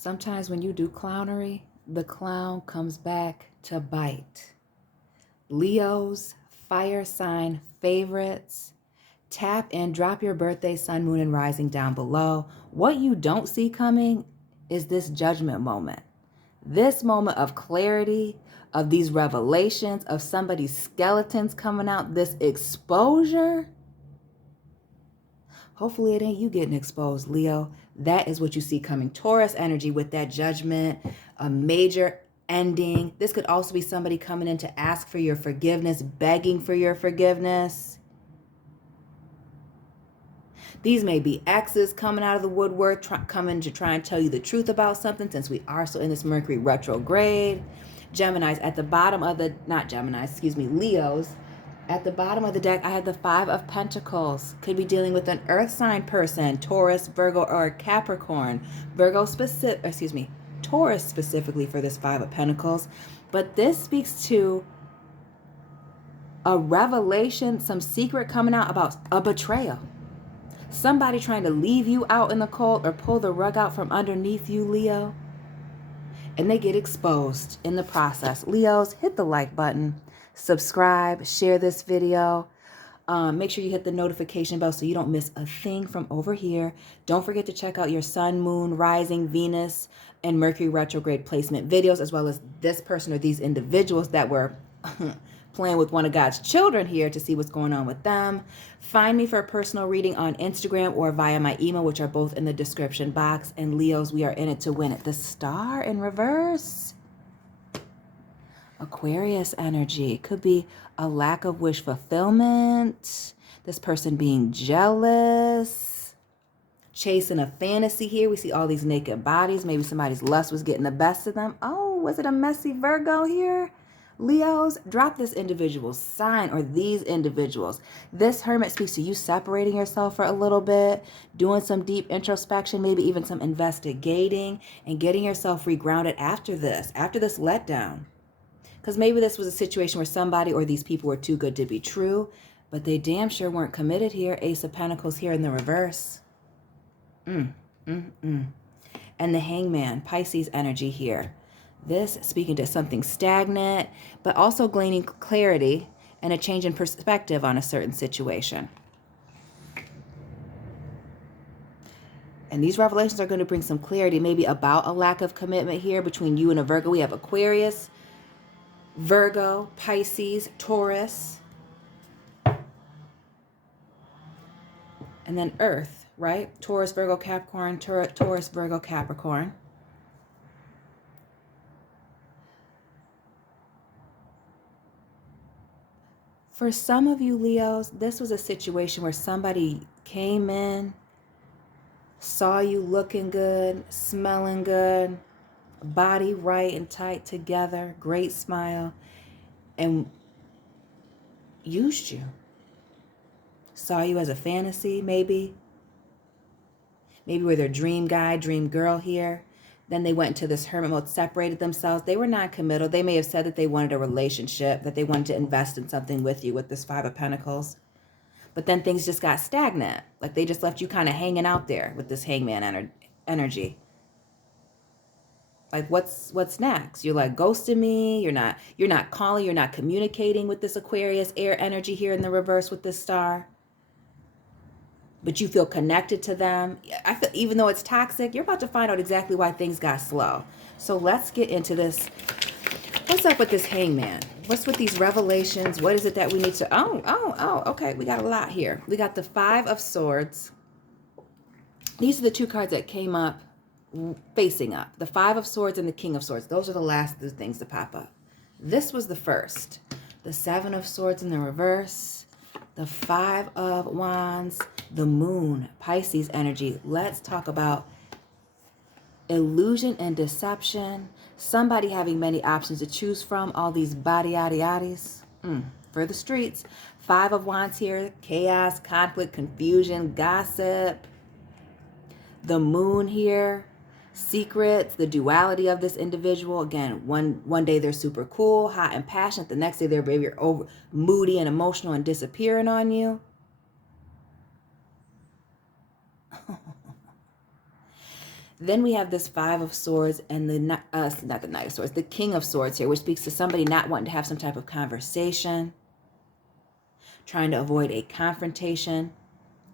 Sometimes when you do clownery, the clown comes back to bite. Leo's fire sign favorites. Tap in, drop your birthday, sun, moon, and rising down below. What you don't see coming is this judgment moment. This moment of clarity, of these revelations, of somebody's skeletons coming out, this exposure. Hopefully it ain't you getting exposed, Leo. That is what you see coming. Taurus energy with that judgment, a major ending. This could also be somebody coming in to ask for your forgiveness, begging for your forgiveness. These may be exes coming out of the woodwork, coming to try and tell you the truth about something, since we are still in this Mercury retrograde. Geminis at the bottom of the, not Geminis, excuse me, Leos. At the bottom of the deck, I have the Five of Pentacles. Could be dealing with an earth sign person, Taurus, Virgo, or Capricorn. Taurus specifically for this Five of Pentacles. But this speaks to a revelation, some secret coming out about a betrayal. Somebody trying to leave you out in the cold or pull the rug out from underneath you, Leo. And they get exposed in the process. Leos, hit the like button, subscribe, share this video. Make sure you hit the notification bell so you don't miss a thing from over here. Don't forget to check out your sun, moon, rising, Venus, and Mercury retrograde placement videos, as well as this person or these individuals that were playing with one of God's children here to see what's going on with them. Find me for a personal reading on Instagram or via my email, which are both in the description box. And Leos, we are in it to win it. The star in reverse. Aquarius energy. Could be a lack of wish fulfillment. This person being jealous. Chasing a fantasy here. We see all these naked bodies. Maybe somebody's lust was getting the best of them. Oh, was it a messy Virgo here? Leos, drop this individual's sign or these individuals. This hermit speaks to you separating yourself for a little bit, doing some deep introspection, maybe even some investigating, and getting yourself regrounded after this letdown. Because maybe this was a situation where somebody or these people were too good to be true, but they damn sure weren't committed here. Ace of Pentacles here in the reverse. And the Hangman, Pisces energy here. This speaking to something stagnant, but also gaining clarity and a change in perspective on a certain situation. And these revelations are going to bring some clarity, maybe about a lack of commitment here between you and a Virgo. We have Aquarius, Virgo, Pisces, Taurus, and then Earth, right? Taurus, Virgo, Capricorn, Taurus, Virgo, Capricorn. For some of you, Leos, this was a situation where somebody came in, saw you looking good, smelling good, body right and tight together, great smile, and used you. Saw you as a fantasy, maybe. Maybe we're their dream guy, dream girl here. Then they went into this hermit mode, separated themselves. They were non-committal. They may have said that they wanted a relationship, that they wanted to invest in something with you with this Five of Pentacles. But then things just got stagnant. Like they just left you kind of hanging out there with this Hangman energy. Like what's next? You're like ghosting me. You're not calling. You're not communicating with this Aquarius air energy here in the reverse with this star. But you feel connected to them. I feel, even though it's toxic, you're about to find out exactly why things got slow. So let's get into this. What's up with this Hangman? What's with these revelations? What is it that we need to... okay. We got a lot here. We got the Five of Swords. These are the two cards that came up facing up. The Five of Swords and the King of Swords. Those are the last of the things to pop up. This was the first. The Seven of Swords in the reverse. The Five of Wands, the Moon, Pisces energy. Let's talk about illusion and deception. Somebody having many options to choose from. All these body-yaddy-yaddies for the streets. Five of Wands here. Chaos, conflict, confusion, gossip. The Moon here. Secrets, the duality of this individual. Again, one day they're super cool, hot and passionate. The next day they're very over moody and emotional and disappearing on you. Then we have this Five of Swords and the, not the Knight of Swords, the King of Swords here, which speaks to somebody not wanting to have some type of conversation, trying to avoid a confrontation,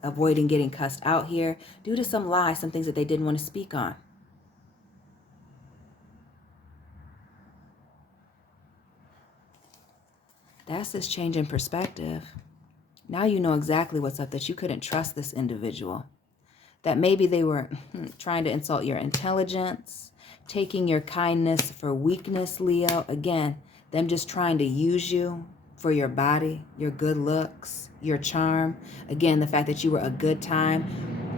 avoiding getting cussed out here due to some lies, some things that they didn't want to speak on. That's this change in perspective. Now you know exactly what's up, that you couldn't trust this individual. That maybe they were trying to insult your intelligence, taking your kindness for weakness, Leo. Again, them just trying to use you for your body, your good looks, your charm. Again, the fact that you were a good time.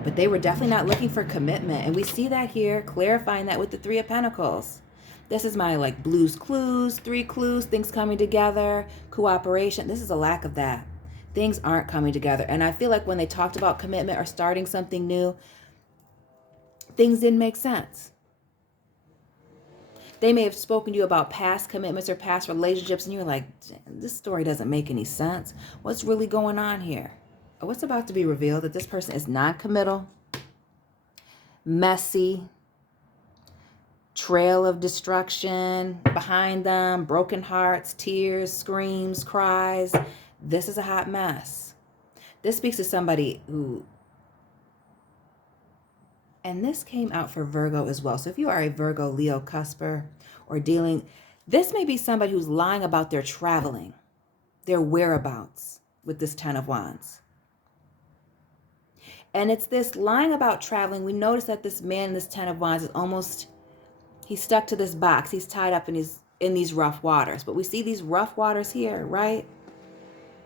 But they were definitely not looking for commitment. And we see that here, clarifying that with the Three of Pentacles. This is my like Blue's Clues, 3 clues, things coming together, cooperation. This is a lack of that. Things aren't coming together. And I feel like when they talked about commitment or starting something new, things didn't make sense. They may have spoken to you about past commitments or past relationships, and you're like, this story doesn't make any sense. What's really going on here? What's about to be revealed? That this person is non-committal, messy, trail of destruction behind them, broken hearts, tears, screams, cries. This is a hot mess. This speaks to somebody who, and this came out for Virgo as well. So if you are a Virgo, Leo, cusper, or dealing, this may be somebody who's lying about their traveling, their whereabouts with this Ten of Wands. And it's this lying about traveling. We notice that this man in this Ten of Wands is almost, he's stuck to this box. He's tied up in these rough waters. But we see these rough waters here, right?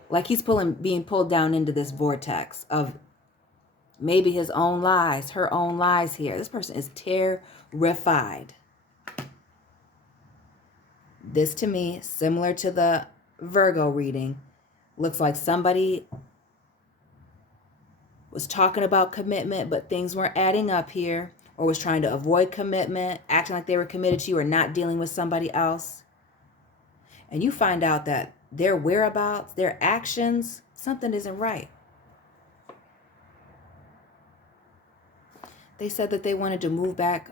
Like he's being pulled down into this vortex of maybe his own lies, her own lies here. This person is terrified. This to me, similar to the Virgo reading, looks like somebody was talking about commitment, but things weren't adding up here, or was trying to avoid commitment, acting like they were committed to you or not dealing with somebody else. And you find out that their whereabouts, their actions, something isn't right. They said that they wanted to move back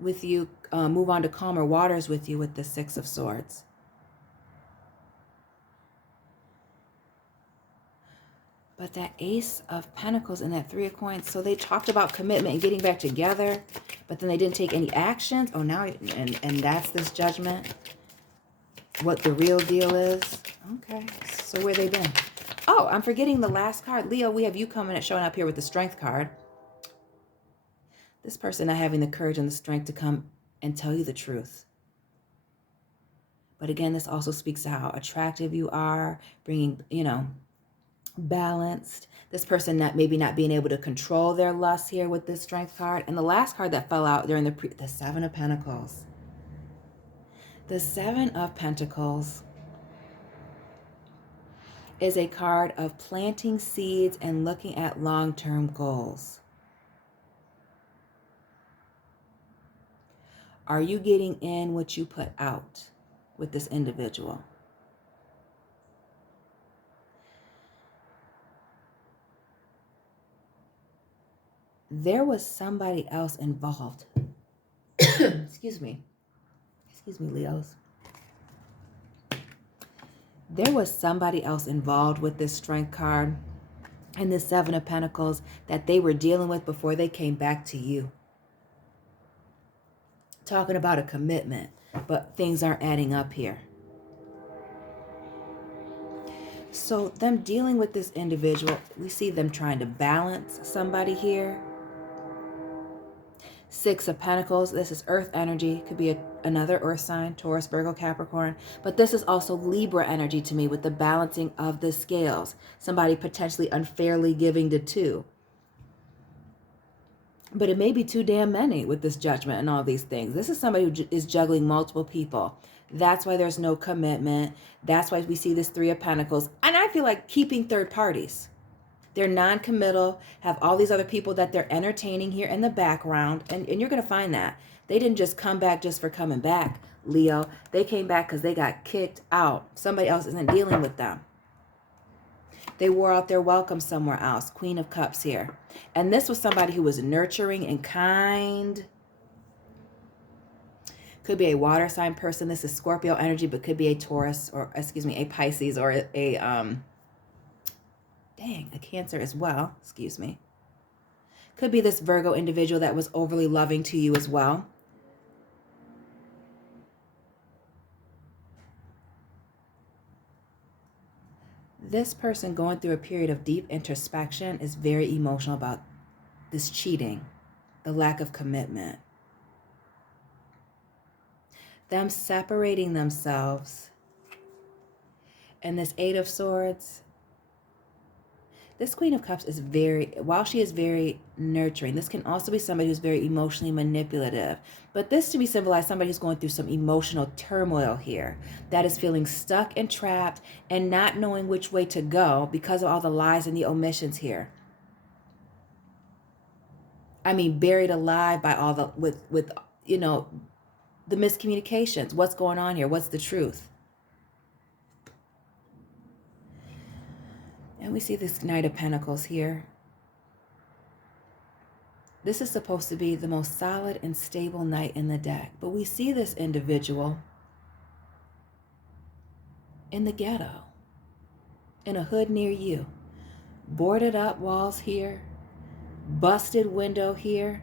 with you, move on to calmer waters with you with the Six of Swords. But that Ace of Pentacles and that Three of Coins, so they talked about commitment and getting back together, but then they didn't take any actions. Oh, now, and that's this Judgment. What the real deal is. Okay, so where they been? Oh, I'm forgetting the last card. Leo, we have you showing up here with the Strength card. This person not having the courage and the strength to come and tell you the truth. But again, this also speaks to how attractive you are, bringing, balanced. This person maybe not being able to control their lust here with this Strength card. And the last card that fell out during the Seven of Pentacles. The Seven of Pentacles is a card of planting seeds and looking at long-term goals. Are you getting in what you put out with this individual? There was somebody else involved. Excuse me, Leos. There was somebody else involved with this Strength card and this Seven of Pentacles that they were dealing with before they came back to you. Talking about a commitment, but things aren't adding up here. So them dealing with this individual, we see them trying to balance somebody here. Six of Pentacles, this is earth energy, could be another earth sign, Taurus, Virgo, Capricorn, but this is also Libra energy to me with the balancing of the scales. Somebody potentially unfairly giving to two. But it may be too damn many with this Judgment and all these things. This is somebody who is juggling multiple people. That's why there's no commitment. That's why we see this Three of Pentacles. And I feel like keeping third parties. They're non-committal, have all these other people that they're entertaining here in the background. And you're going to find that. They didn't just come back just for coming back, Leo. They came back because they got kicked out. Somebody else isn't dealing with them. They wore out their welcome somewhere else. Queen of Cups here. And this was somebody who was nurturing and kind. Could be a water sign person. This is Scorpio energy, but could be a Taurus, or excuse me, a Pisces, or a Cancer as well. Excuse me. Could be this Virgo individual that was overly loving to you as well. This person going through a period of deep introspection is very emotional about this cheating, the lack of commitment, them separating themselves. And this Eight of Swords, this Queen of Cups is while she is very nurturing, this can also be somebody who's very emotionally manipulative. But this to be symbolized somebody who's going through some emotional turmoil here, that is feeling stuck and trapped and not knowing which way to go because of all the lies and the omissions here. I mean, buried alive by all the, with you know, the miscommunications. What's going on here? What's the truth? And we see this Knight of Pentacles here. This is supposed to be the most solid and stable knight in the deck. But we see this individual in the ghetto, in a hood near you. Boarded up walls here. Busted window here.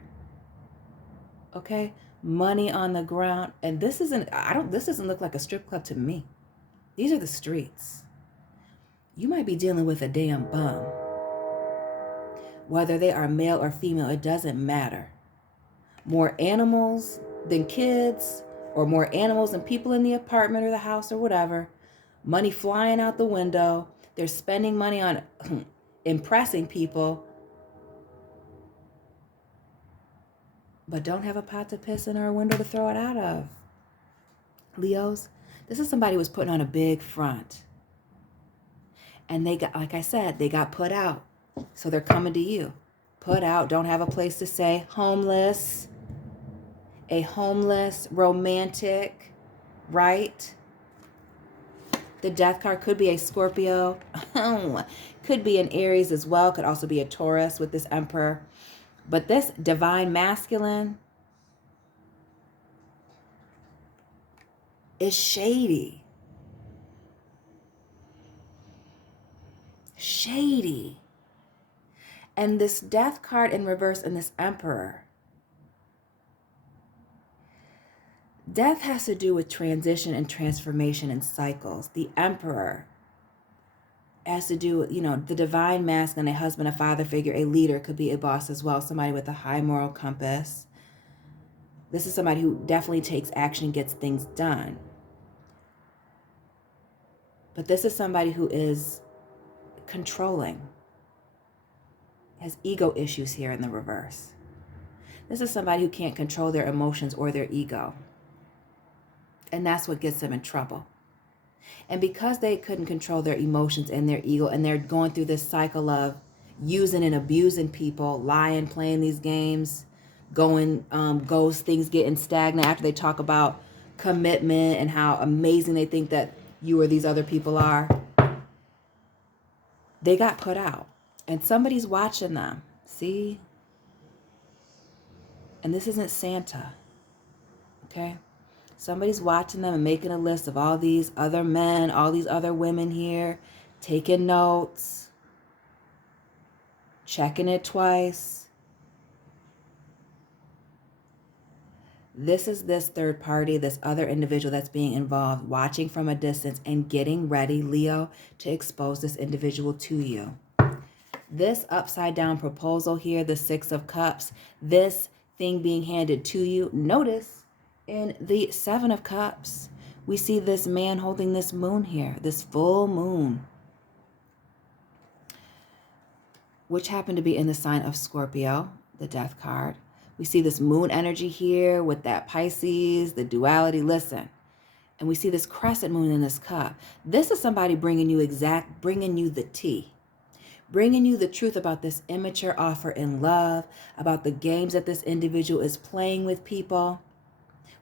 Okay? Money on the ground. And this doesn't look like a strip club to me. These are the streets. You might be dealing with a damn bum. Whether they are male or female, it doesn't matter. More animals than kids, or more animals than people in the apartment or the house or whatever. Money flying out the window. They're spending money on impressing people, but don't have a pot to piss in or a window to throw it out of. Leos, this is somebody who was putting on a big front. And they got, like I said, they got put out. So they're coming to you. Put out, don't have a place to stay. Homeless. A homeless, romantic, right? The Death card could be a Scorpio. Could be an Aries as well. Could also be a Taurus with this Emperor. But this divine masculine is shady. Shady. And this Death card in reverse and this Emperor. Death has to do with transition and transformation and cycles. The Emperor has to do with, the divine masculine, a husband, a father figure, a leader, could be a boss as well, somebody with a high moral compass. This is somebody who definitely takes action, gets things done. But this is somebody who is controlling, has ego issues here in the reverse. This is somebody who can't control their emotions or their ego. And that's what gets them in trouble. And because they couldn't control their emotions and their ego, and they're going through this cycle of using and abusing people, lying, playing these games, going ghost, things getting stagnant after they talk about commitment and how amazing they think that you or these other people are. They got put out. And somebody's watching them. See? And this isn't Santa. Okay? Somebody's watching them and making a list of all these other men, all these other women here, taking notes, checking it twice. This is this third party, this other individual that's being involved, watching from a distance and getting ready, Leo, to expose this individual to you. This upside down proposal here, the Six of Cups, this thing being handed to you. Notice in the Seven of Cups, we see this man holding this moon here, this full moon, which happened to be in the sign of Scorpio, the Death card. We see this moon energy here with that Pisces, the duality. Listen, and we see this crescent moon in this cup. This is somebody bringing you the tea, bringing you the truth about this immature offer in love, about the games that this individual is playing with people.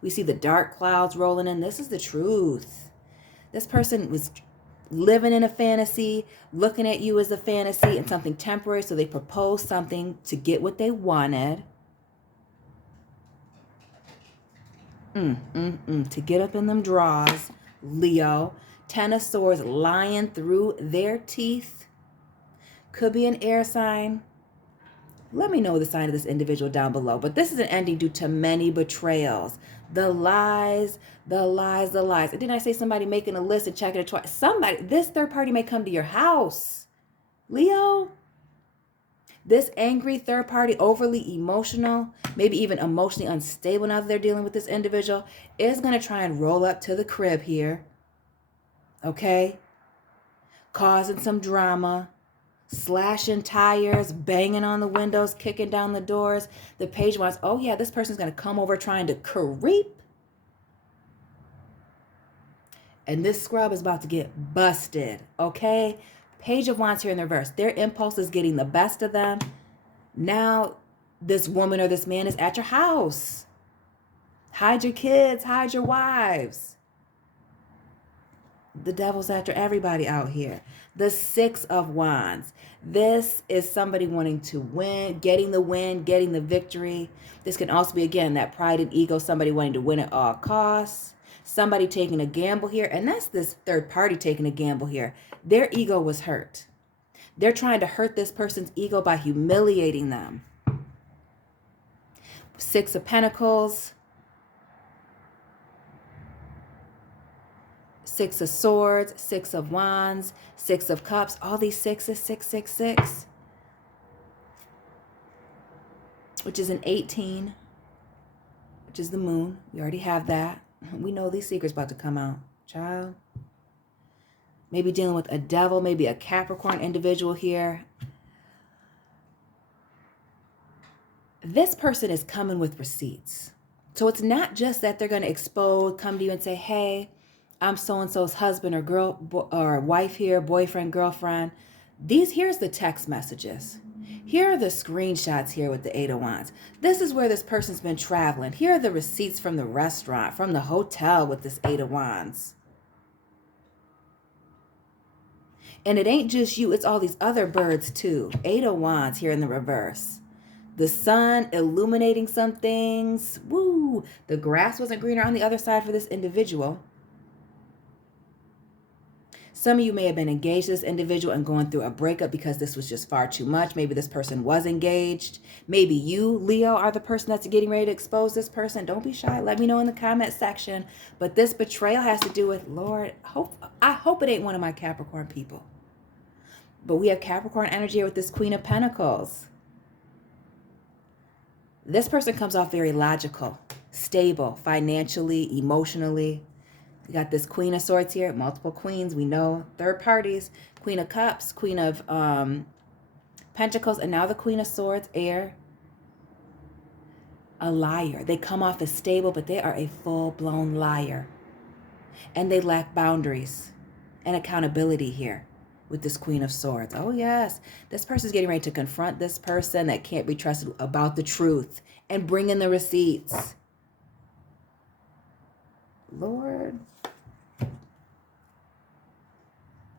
We see the dark clouds rolling in. This is the truth. This person was living in a fantasy, looking at you as a fantasy and something temporary, so they proposed something to get what they wanted. To get up in them draws, Leo. 10 of Swords lying through their teeth. Could be an air sign. Let me know the sign of this individual down below. But this is an ending due to many betrayals. The lies, the lies, the lies. And didn't I say somebody making a list and checking it twice? Somebody, this third party may come to your house. Leo, this angry third party, overly emotional, maybe even emotionally unstable now that they're dealing with this individual, is going to try and roll up to the crib here. Okay? Causing some drama. Slashing tires, banging on the windows, kicking down the doors. The page wants, oh yeah, this person's going to come over trying to creep. And this scrub is about to get busted, okay? Page of Wands here in the reverse. Their impulse is getting the best of them. Now, this woman or this man is at your house. Hide your kids, hide your wives. The devil's after everybody out here. The Six of Wands. This is somebody wanting to win, getting the victory. This can also be, again, that pride and ego, somebody wanting to win at all costs. Somebody taking a gamble here. And that's this third party taking a gamble here. Their ego was hurt. They're trying to hurt this person's ego by humiliating them. Six of Pentacles. Six of Swords, Six of Wands, Six of Cups. All these sixes, 666. Which is an 18. Which is the moon. We already have that. We know these secrets about to come out. Child. Maybe dealing with a devil. Maybe a Capricorn individual here. This person is coming with receipts. So it's not just that they're going to come to you and say, hey, I'm so-and-so's husband or wife here, boyfriend, girlfriend. Here's the text messages. Here are the screenshots here with the Eight of Wands. This is where this person's been traveling. Here are the receipts from the restaurant, from the hotel with this Eight of Wands. And it ain't just you, it's all these other birds too. Eight of Wands here in the reverse. The sun illuminating some things. Woo! The grass wasn't greener on the other side for this individual. Some of you may have been engaged to this individual and going through a breakup because this was just far too much. Maybe this person was engaged. Maybe you, Leo, are the person that's getting ready to expose this person. Don't be shy. Let me know in the comment section. But this betrayal has to do with, Lord, I hope it ain't one of my Capricorn people. But we have Capricorn energy here with this Queen of Pentacles. This person comes off very logical, stable, financially, emotionally. We got this Queen of Swords here, multiple queens. We know third parties, Queen of Cups, Queen of Pentacles, and now the Queen of Swords, air. A liar. They come off as stable, but they are a full-blown liar. And they lack boundaries and accountability here with this Queen of Swords. Oh, yes. This person's getting ready to confront this person that can't be trusted about the truth and bring in the receipts. Lord.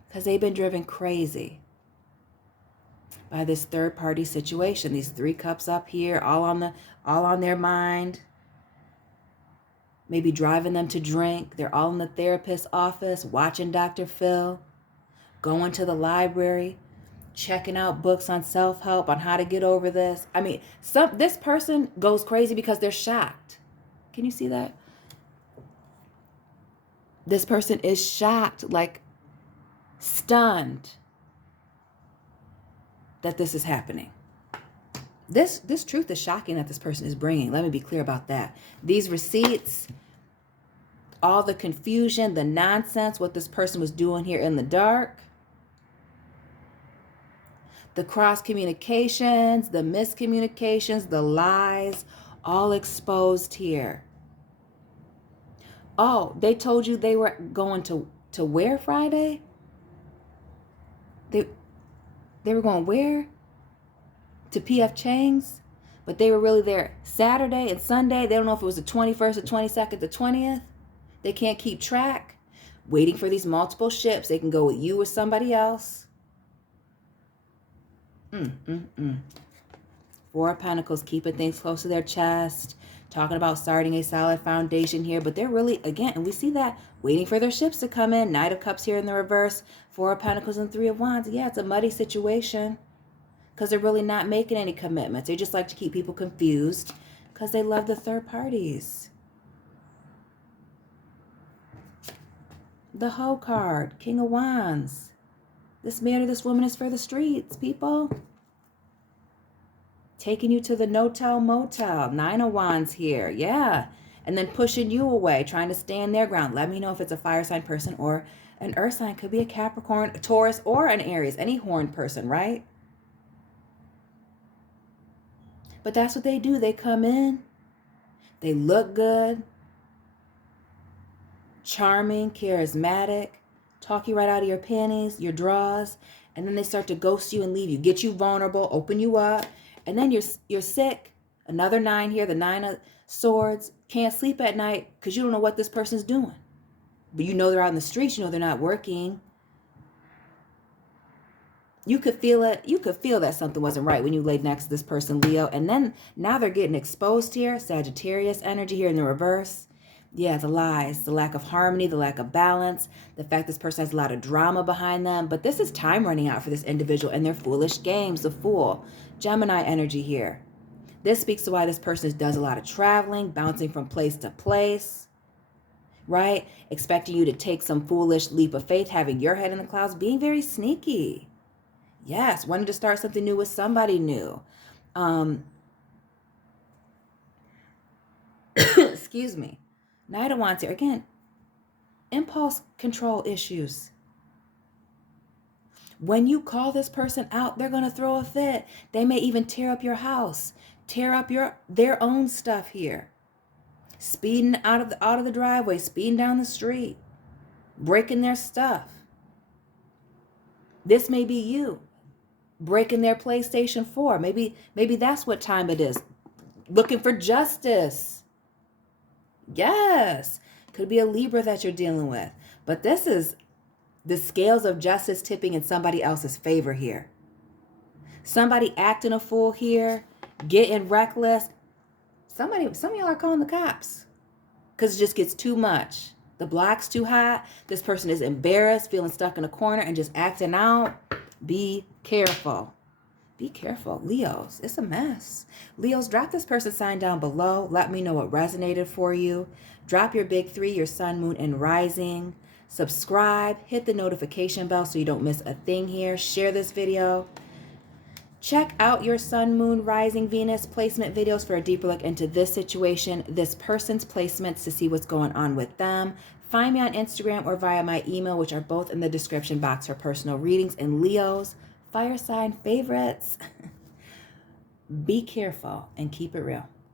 Because they've been driven crazy by this third party situation. These three cups up here, all on their mind. Maybe driving them to drink. They're all in the therapist's office, watching Dr. Phil, going to the library, checking out books on self-help, on how to get over this. I mean, this person goes crazy because they're shocked. Can you see that? This person is shocked, like stunned that this is happening. This truth is shocking that this person is bringing. Let me be clear about that. These receipts, all the confusion, the nonsense, what this person was doing here in the dark, the cross communications, the miscommunications, the lies, all exposed here. Oh, they told you they were going to where Friday? They were going where? To P.F. Chang's? But they were really there Saturday and Sunday. They don't know if it was the 21st, the 22nd, the 20th. They can't keep track. Waiting for these multiple ships. They can go with you or somebody else. Four of Pentacles, keeping things close to their chest. talking about starting a solid foundation here, but they're really, again, and we see that waiting for their ships to come in. Knight of Cups here in the reverse, Four of Pentacles and Three of Wands. Yeah, it's a muddy situation because they're really not making any commitments. They just like to keep people confused because they love the third parties. The Hoe card, King of Wands. This man or this woman is for the streets, people. Taking you to the no-tell motel. Nine of Wands here. Yeah. And then pushing you away, trying to stand their ground. Let me know if it's a fire sign person or an earth sign. Could be a Capricorn, a Taurus, or an Aries. Any horned person, right? But that's what they do. They come in. They look good. Charming, charismatic. Talk you right out of your panties, your drawers. And then they start to ghost you and leave you. Get you vulnerable, open you up. And then you're sick. Another 9 here, the 9 of Swords. Can't sleep at night because you don't know what this person's doing. But you know they're out in the streets. You know they're not working. You could feel it. You could feel that something wasn't right when you laid next to this person, Leo. And then now they're getting exposed here. Sagittarius energy here in the reverse. Yeah, the lies, the lack of harmony, the lack of balance, the fact this person has a lot of drama behind them. But this is time running out for this individual and their foolish games, the Fool. Gemini energy here. This speaks to why this person does a lot of traveling, bouncing from place to place, right? Expecting you to take some foolish leap of faith, having your head in the clouds, being very sneaky. Yes, wanting to start something new with somebody new. Excuse me. Knight of Wands here. Again, impulse control issues. When you call this person out, they're going to throw a fit. They may even tear up your house, tear up their own stuff here. Speeding out of the driveway, speeding down the street, breaking their stuff. This may be you breaking their PlayStation 4. Maybe that's what time it is. Looking for justice. Yes, could be a Libra that you're dealing with. But this is the scales of justice tipping in somebody else's favor here. Somebody acting a fool here, getting reckless. Some of y'all are calling the cops because it just gets too much. The block's too hot. This person is embarrassed, feeling stuck in a corner and just acting out. Be careful. Be careful. Leos, it's a mess. Leos, drop this person's sign down below. Let me know what resonated for you. Drop your big 3, your sun, moon, and rising. Subscribe. Hit the notification bell so you don't miss a thing here. Share this video. Check out your sun, moon, rising, Venus placement videos for a deeper look into this situation, this person's placements to see what's going on with them. Find me on Instagram or via my email, which are both in the description box for personal readings. And Leos, fire sign favorites. Be careful and keep it real.